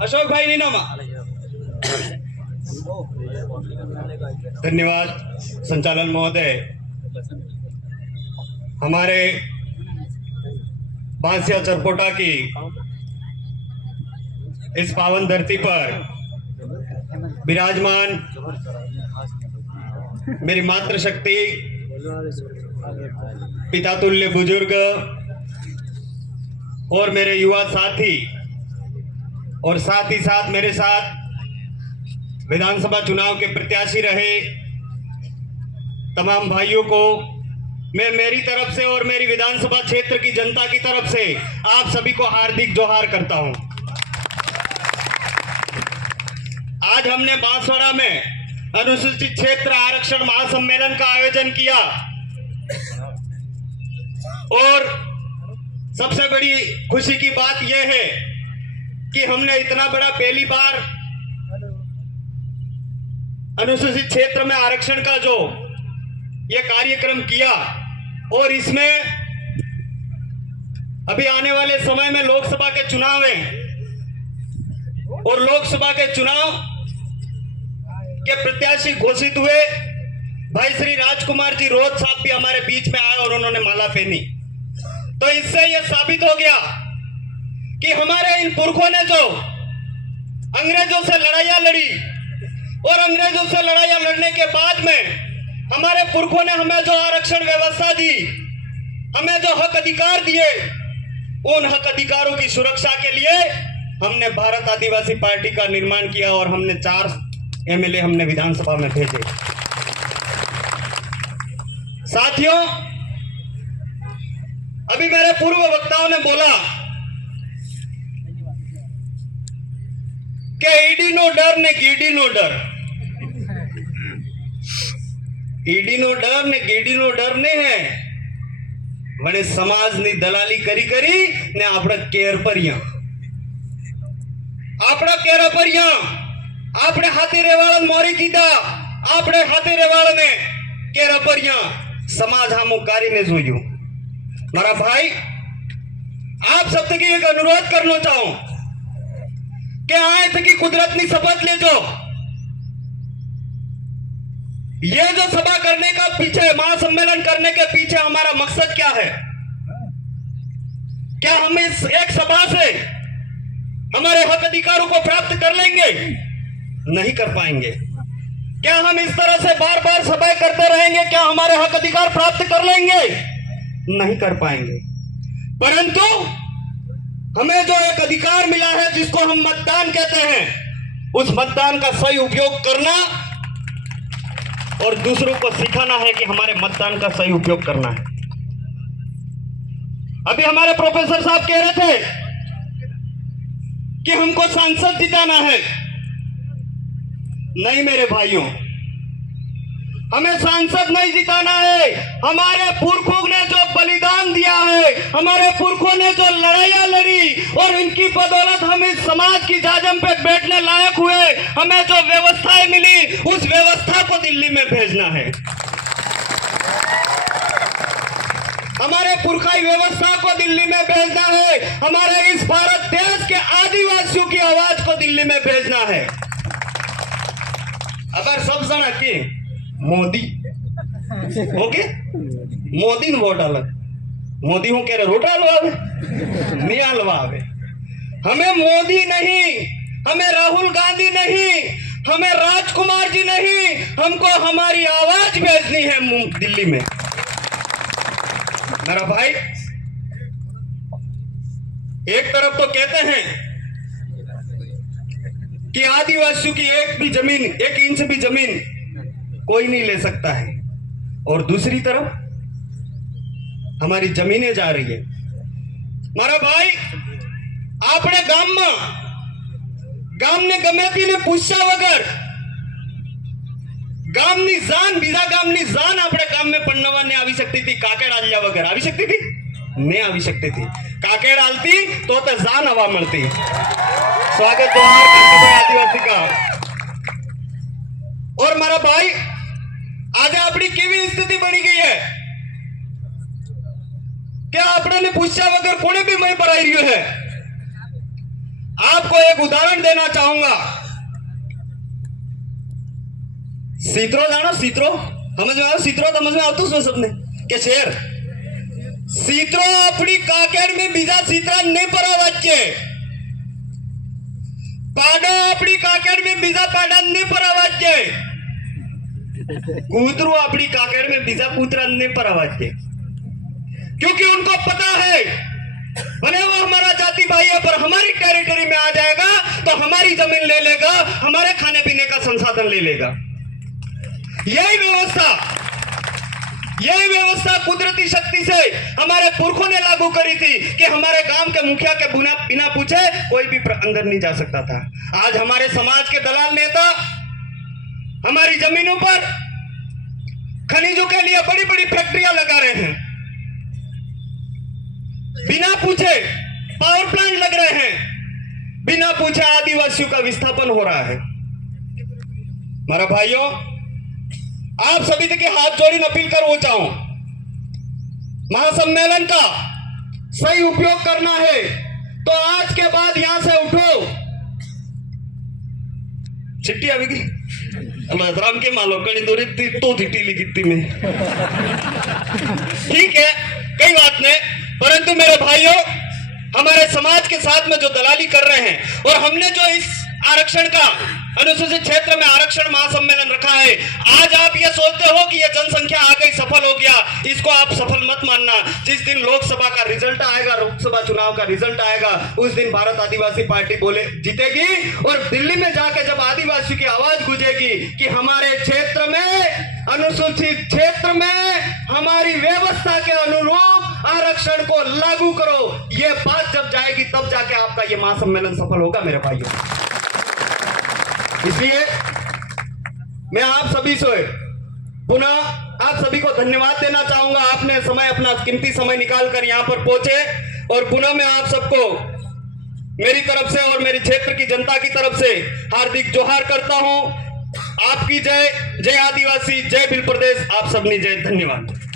अशोक भाई नीनामा। धन्यवाद संचालन महोदय। हमारे बांसिया चरकोटा की इस पावन धरती पर विराजमान मेरी मातृशक्ति, पिता तुल्य बुजुर्ग और मेरे युवा साथी, और साथ ही साथ मेरे साथ विधानसभा चुनाव के प्रत्याशी रहे तमाम भाइयों को मैं मेरी तरफ से और मेरी विधानसभा क्षेत्र की जनता की तरफ से आप सभी को हार्दिक जोहार करता हूं। आज हमने बांसवाड़ा में अनुसूचित क्षेत्र आरक्षण महासम्मेलन का आयोजन किया और सबसे बड़ी खुशी की बात यह है कि हमने इतना बड़ा पहली बार अनुसूचित क्षेत्र में आरक्षण का जो ये कार्यक्रम किया, और इसमें अभी आने वाले समय में लोकसभा के चुनाव हैं और लोकसभा के चुनाव के प्रत्याशी घोषित हुए। भाई श्री राजकुमार जी रोज साहब भी हमारे बीच में आए और उन्होंने माला पहनी। तो इससे यह साबित हो गया कि हमारे इन पुरखों ने जो अंग्रेजों से लड़ाइयां लड़ी और अंग्रेजों से लड़ाइयां लड़ने के बाद में हमारे पुरखों ने हमें जो आरक्षण व्यवस्था दी, हमें जो हक अधिकार दिए, उन हक अधिकारों की सुरक्षा के लिए हमने भारत आदिवासी पार्टी का निर्माण किया और हमने 4 एमएलए हमने विधानसभा में भेजे। साथियों, अभी मेरे पूर्व वक्ताओं ने बोला कि ईडी नो डर ने गीडी नो डर, ईडी नो डर ने गीडी नो डर ने है वने समाजनी दलाली करी करी ने आपड़ा केर परिया, आपड़ा केर परिया, आपने हाथी रेवाड़न मोरी कीधा, आपने हाथी रेवाड़ ने केर परिया समाज हमो कारी ने जोयू। मारा भाई, आप सब तक एक अनुरोध करना चाहूं कि आए थे कि कुदरत की शपथ ले जो ये जो सभा करने का पीछे, महासम्मेलन करने के पीछे हमारा मकसद क्या है? क्या हम इस एक सभा से हमारे हक अधिकारों को प्राप्त कर लेंगे? नहीं कर पाएंगे। क्या हम इस तरह से बार बार सभाएं करते रहेंगे? क्या हमारे हक अधिकार प्राप्त कर लेंगे? नहीं कर पाएंगे। परंतु हमें जो एक अधिकार मिला है जिसको हम मतदान कहते हैं, उस मतदान का सही उपयोग करना और दूसरों को सिखाना है कि हमारे मतदान का सही उपयोग करना है। अभी हमारे प्रोफेसर साहब कह रहे थे कि हमको सांसद जिताना है। नहीं मेरे भाइयों, हमें सांसद नहीं जिताना है। हमारे पुरखों ने जो बलिदान दिया है, हमारे पुरखों ने जो लड़ाइयां लड़ी और इनकी बदौलत हम इस समाज की जाजम पे बैठने लायक हुए, हमें जो व्यवस्थाएं मिली, उस व्यवस्था को दिल्ली में भेजना है। हमारे पुरखाई व्यवस्था को दिल्ली में भेजना है। हमारे इस भारत देश के आदिवासियों की आवाज को दिल्ली में भेजना है। अगर सब जना के मोदी ओके, मोदी वोट अलग, मोदी हूं कह रहे रोटा हलवावे नहीं हलवावे। हमें मोदी नहीं, हमें राहुल गांधी नहीं, हमें राजकुमार जी नहीं, हमको हमारी आवाज भेजनी है दिल्ली में। मेरा भाई, एक तरफ तो कहते हैं कि आदिवासियों की एक भी जमीन, 1 इंच भी जमीन कोई नहीं ले सकता है, और दूसरी तरफ हमारी जमीनें जा रही है। मारा भाई, आपने गाम ने गमे थी ने पूछा वगर गामनी जान, बीजा गामनी जान अपने गाम में पन्नवा ने आवी सकती थी, काके डालिया वगर आवी सकती थी? नहीं आवी सकती थी। काके डालती तो जान हवा मिलती। स्वागत जोहार आदिवासी का। और मारा भाई, आज अपनी केवी स्थिति बनी गई है? क्या आपने पूछा वगर कोने भी मैं पर आई रही है? आपको एक उदाहरण देना चाहूंगा। सीत्रो जानो, सीत्रो समझ में आओ, सीत्रो समझ में आवતું શું सबने के शेर सीत्रो अपनी काकेड़ में बीजा सीत्रा नहीं परावाचे, पाडो अपनी काकेड़ में बीजा पाडा नहीं परावाचे, कूतरू अपनी काकेड़ में बीजा कूतरा नहीं परावाचे, क्योंकि उनको पता है भले वो हमारा जाति भाई है पर हमारी टेरिटरी में आ जाएगा तो हमारी जमीन ले लेगा, हमारे खाने पीने का संसाधन ले लेगा। यही व्यवस्था कुदरती शक्ति से हमारे पुरखों ने लागू करी थी कि हमारे गांव के मुखिया के बिना पूछे कोई भी अंदर नहीं जा सकता था। आज हमारे समाज के दलाल नेता हमारी जमीनों पर खनिजों के लिए बड़ी बड़ी फैक्ट्रियां लगा रहे हैं, बिना पूछे पावर प्लांट लग रहे हैं, बिना पूछे आदिवासियों का विस्थापन हो रहा है। मेरा भाइयों, आप सभी के हाथ जोड़ी अपील कर वो चाहूं, महासम्मेलन का सही उपयोग करना है तो आज के बाद यहां से उठो। चिट्ठी आवेगी राम के मालो कड़ी दूरी तो टीली कितनी में ठीक है, कई बात नहीं, परंतु मेरे भाइयों, हमारे समाज के साथ में जो दलाली कर रहे हैं और हमने जो इस आरक्षण का अनुसूचित क्षेत्र में आरक्षण महासम्मेलन रखा है, आज आप ये सोचते हो कि ये जनसंख्या आ गई, सफल हो गया, इसको आप सफल मत मानना। जिस दिन लोकसभा का रिजल्ट आएगा, लोकसभा चुनाव का रिजल्ट आएगा, उस दिन भारत आदिवासी पार्टी बोले जीतेगी और दिल्ली में जाके जब आदिवासियों की आवाज गूंजेगी कि हमारे क्षेत्र में, अनुसूचित क्षेत्र में हमारी व्यवस्था के अनुरूप आरक्षण को लागू करो, ये बात जब जाएगी तब जाके आपका ये महासम्मेलन सफल होगा मेरे भाइयों। इसलिए मैं आप सभी से पुनः आप सभी को धन्यवाद देना चाहूंगा। आपने समय, अपना कीमती समय निकाल कर यहां पर पहुंचे और पुनः मैं आप सबको मेरी तरफ से और मेरी क्षेत्र की जनता की तरफ से हार्दिक जोहार करता हूं। आपकी जय, जय आदिवासी, जय भील प्रदेश, आप सबनी जय। धन्यवाद।